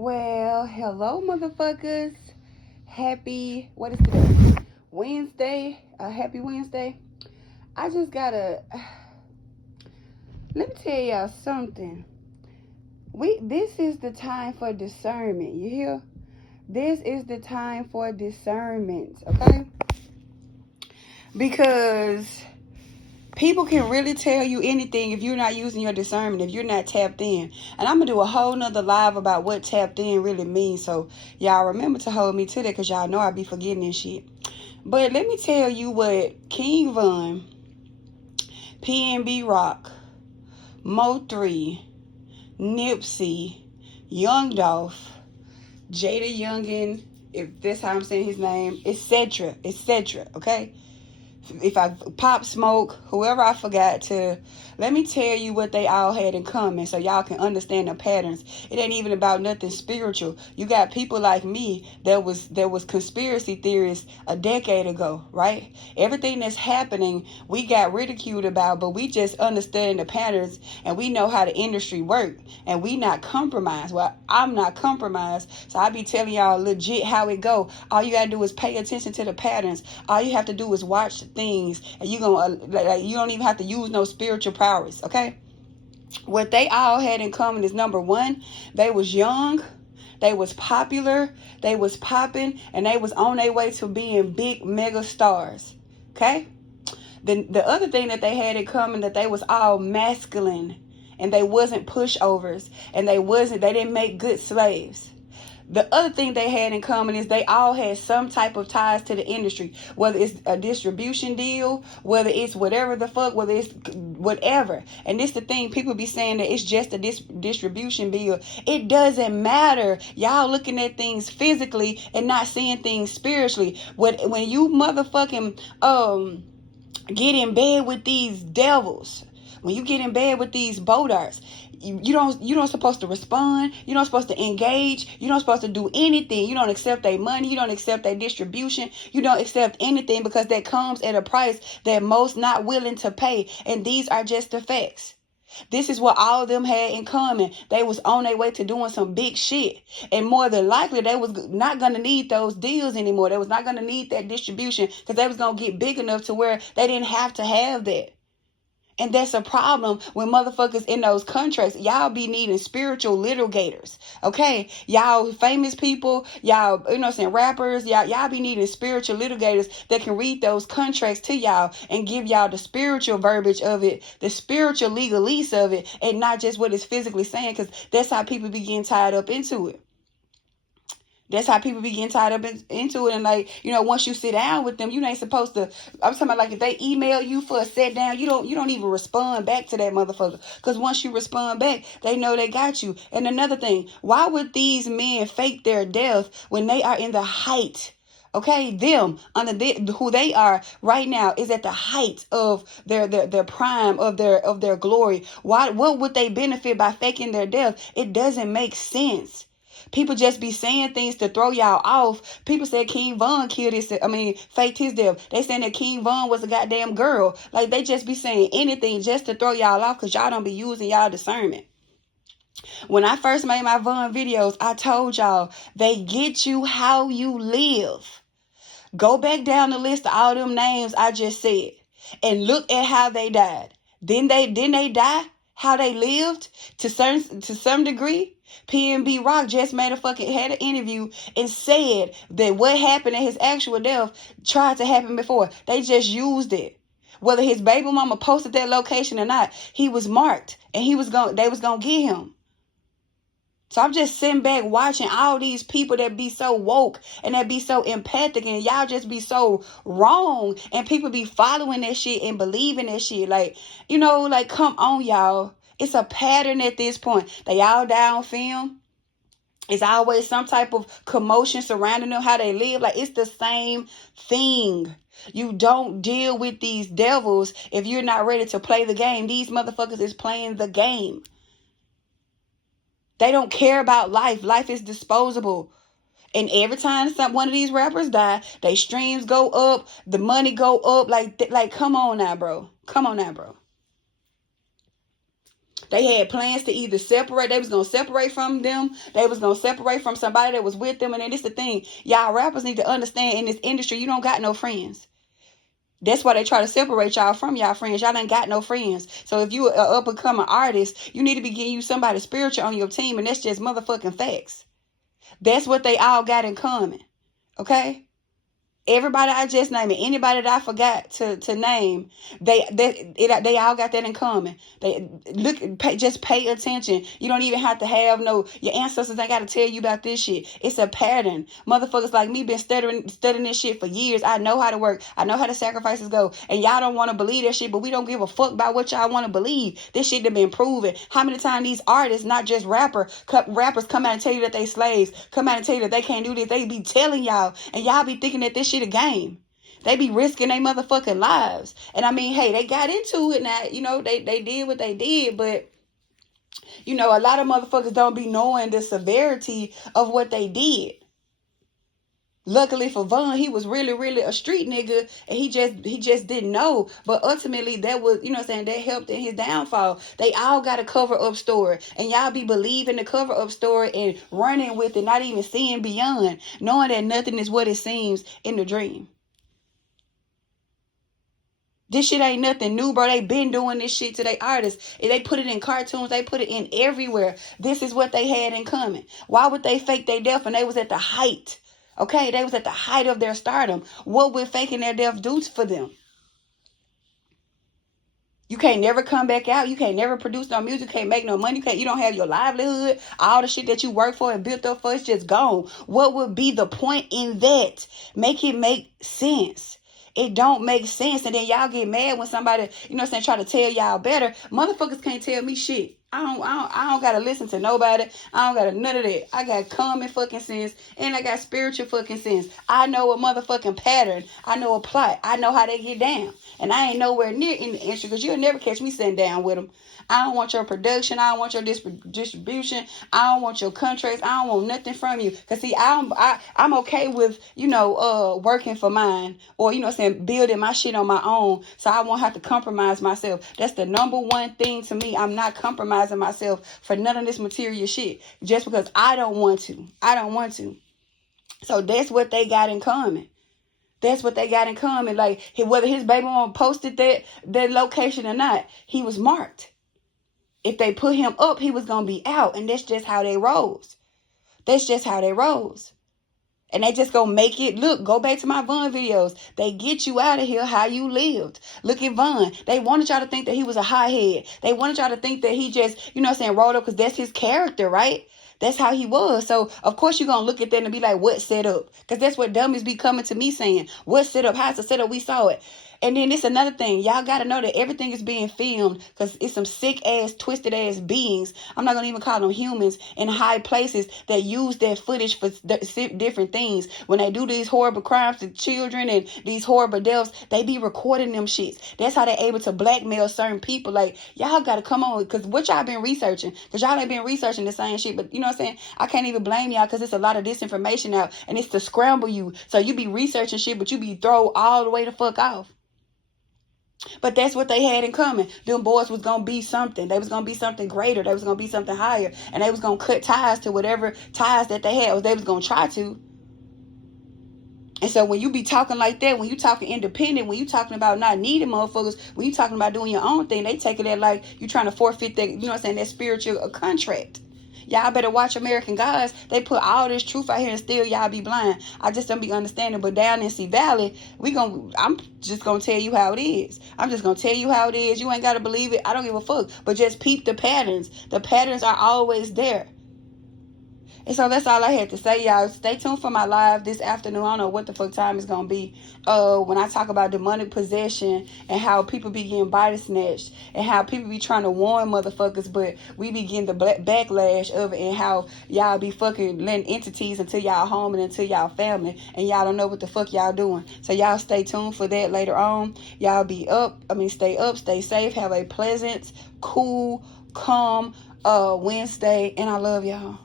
Well, hello, motherfuckers. What is today? Wednesday. Happy Wednesday. I just gotta, let me tell y'all something. This is the time for discernment. You hear? This is the time for discernment, okay? Because people can really tell you anything if you're not using your discernment, if you're not tapped in. And I'm going to do a whole nother live about what tapped in really means. So y'all remember to hold me to that because y'all know I be forgetting this shit. But let me tell you what King Von, Pnb Rock, Mo3, Nipsey, Young Dolph, Jada Youngin, if that's how I'm saying his name, etc., okay? If I Pop Smoke, whoever I forgot to, let me tell you what they all had in common so y'all can understand the patterns. It ain't even about nothing spiritual. You got people like me that was conspiracy theorists a decade ago, right? Everything that's happening, we got ridiculed about, but we just understand the patterns and we know how the industry work and we not compromised. Well, I'm not compromised, so I be telling y'all legit how it go. All you gotta do is pay attention to the patterns. All you have to do is watch things, and you don't even have to use no spiritual powers, okay? What they all had in common is, number one, they was young, they was popular, they was popping, and they was on their way to being big mega stars, okay? The other thing that they had in common, that they was all masculine, and they wasn't pushovers, and they didn't make good slaves. The other thing they had in common is they all had some type of ties to the industry, whether it's a distribution deal, whether it's whatever the fuck, whether it's whatever. And this the thing, people be saying that it's just a distribution deal. It doesn't matter. Y'all looking at things physically and not seeing things spiritually. When you motherfucking get in bed with these devils, when you get in bed with these bodarts, you don't supposed to respond. You don't supposed to engage. You don't supposed to do anything. You don't accept their money. You don't accept their distribution. You don't accept anything because that comes at a price that most not willing to pay. And these are just the facts. This is what all of them had in common. They was on their way to doing some big shit. And more than likely, they was not going to need those deals anymore. They was not going to need that distribution because they was going to get big enough to where they didn't have to have that. And that's a problem when motherfuckers in those contracts, y'all be needing spiritual litigators, okay? Y'all famous people, y'all, you know what I'm saying, rappers, y'all be needing spiritual litigators that can read those contracts to y'all and give y'all the spiritual verbiage of it, the spiritual legalese of it, and not just what it's physically saying, because that's how people be getting tied up into it. That's how people be getting tied up into it. And once you sit down with them, you ain't supposed to. I'm talking about if they email you for a sit down, you don't even respond back to that motherfucker. Because once you respond back, they know they got you. And another thing, why would these men fake their death when they are in the height? Okay, them who they are right now is at the height of their prime of their glory. What would they benefit by faking their death? It doesn't make sense. People just be saying things to throw y'all off. People said King Von faked his death. They saying that King Von was a goddamn girl. Like, they just be saying anything just to throw y'all off because y'all don't be using y'all discernment. When I first made my Von videos, I told y'all, they get you how you live. Go back down the list of all them names I just said and look at how they died. Didn't they die how they lived to some degree? Pnb Rock just had an interview and said that what happened at his actual death tried to happen before. They just used it. Whether his baby mama posted that location or not, he was marked and they was gonna get him. So I'm just sitting back watching all these people that be so woke and that be so empathic, and y'all just be so wrong, and people be following that shit and believing that shit. Come on, y'all. It's a pattern at this point. They all die on film. It's always some type of commotion surrounding them, how they live. Like, it's the same thing. You don't deal with these devils if you're not ready to play the game. These motherfuckers is playing the game. They don't care about life. Life is disposable. And every time one of these rappers die, their streams go up, the money go up. Like, come on now, bro. Come on now, bro. They had plans to either separate. They was going to separate from them. They was going to separate from somebody that was with them. And then this the thing. Y'all rappers need to understand, in this industry, you don't got no friends. That's why they try to separate y'all from y'all friends. Y'all ain't got no friends. So if you an up-and-coming artist, you need to be getting you somebody spiritual on your team. And that's just motherfucking facts. That's what they all got in common. Okay? Everybody I just named, and anybody that I forgot to name, they all got that in common. Just pay attention. You don't even have to have your ancestors ain't got to tell you about this shit. It's a pattern. Motherfuckers like me been studying this shit for years. I know how to work. I know how the sacrifices go. And y'all don't want to believe that shit, but we don't give a fuck about what y'all want to believe. This shit done been proven. How many times these artists, not just rappers come out and tell you that they slaves, come out and tell you that they can't do this. They be telling y'all, and y'all be thinking that this shit a game. They be risking their motherfucking lives. And I mean, hey, they got into it now. You know, they did what they did, but you know, a lot of motherfuckers don't be knowing the severity of what they did. Luckily for Von, he was really, really a street nigga, and he just didn't know. But ultimately, that was, you know what I'm saying, that helped in his downfall. They all got a cover-up story, and y'all be believing the cover-up story and running with it, not even seeing beyond, knowing that nothing is what it seems in the dream. This shit ain't nothing new, bro. They been doing this shit to their artists. They put it in cartoons. They put it in everywhere. This is what they had in common. Why would they fake their death when they was at the height? Okay, they was at the height of their stardom. What would faking their death do for them? You can't never come back out. You can't never produce no music. You can't make no money. You don't have your livelihood. All the shit that you worked for and built up for is just gone. What would be the point in that? Make it make sense. It don't make sense. And then y'all get mad when somebody, you know what I'm saying, try to tell y'all better. Motherfuckers can't tell me shit. I don't gotta listen to nobody. I don't gotta none of that. I got common fucking sense, and I got spiritual fucking sense. I know a motherfucking pattern. I know a plot. I know how they get down. And I ain't nowhere near in the industry, because you'll never catch me sitting down with them. I don't want your production. I don't want your distribution. I don't want your contracts. I don't want nothing from you. Because, see, I'm okay with, you know, working for mine, or, you know what I'm saying, building my shit on my own, so I won't have to compromise myself. That's the number one thing to me. I'm not compromising myself for none of this material shit just because I don't want to. I don't want to. So that's what they got in common. That's what they got in common. Like, whether his baby mama posted that location or not, he was marked. If they put him up, he was going to be out. And that's just how they rose. That's just how they rose. And they just gonna make it look. Go back to my Von videos. They get you out of here how you lived. Look at Von. They wanted y'all to think that he was a hothead. They wanted y'all to think that he just, you know what I'm saying, rolled up, because that's his character, right? That's how he was. So, of course, you're going to look at that and be like, what set up? Because that's what dummies be coming to me saying. What set up? How's the setup? We saw it. And then it's another thing. Y'all got to know that everything is being filmed, because it's some sick-ass, twisted-ass beings. I'm not going to even call them humans, in high places that use that footage for different things. When they do these horrible crimes to children and these horrible deaths, they be recording them shits. That's how they're able to blackmail certain people. Like, y'all got to come on, because what y'all been researching? Because y'all ain't been researching the same shit. But you know what I'm saying? I can't even blame y'all, because it's a lot of disinformation out, and it's to scramble you. So you be researching shit, but you be thrown all the way the fuck off. But that's what they had in common. Them boys was going to be something. They was going to be something greater. They was going to be something higher. And they was going to cut ties to whatever ties that they had. They was going to try to. And so when you be talking like that, when you talking independent, when you talking about not needing motherfuckers, when you talking about doing your own thing, they take it at like you trying to forfeit that, you know what I'm saying, that spiritual contract. Y'all better watch American Gods. They put all this truth out here and still y'all be blind. I just don't be understanding. But down in Sea Valley, I'm just going to tell you how it is. I'm just going to tell you how it is. You ain't got to believe it. I don't give a fuck. But just peep the patterns. The patterns are always there. And so that's all I had to say, y'all. Stay tuned for my live this afternoon. I don't know what the fuck time it's going to be. When I talk about demonic possession and how people be getting body snatched and how people be trying to warn motherfuckers, but we be getting the backlash of it, and how y'all be fucking letting entities into y'all home and into y'all family, and y'all don't know what the fuck y'all doing. So y'all stay tuned for that later on. Y'all stay up, stay safe. Have a pleasant, cool, calm Wednesday, and I love y'all.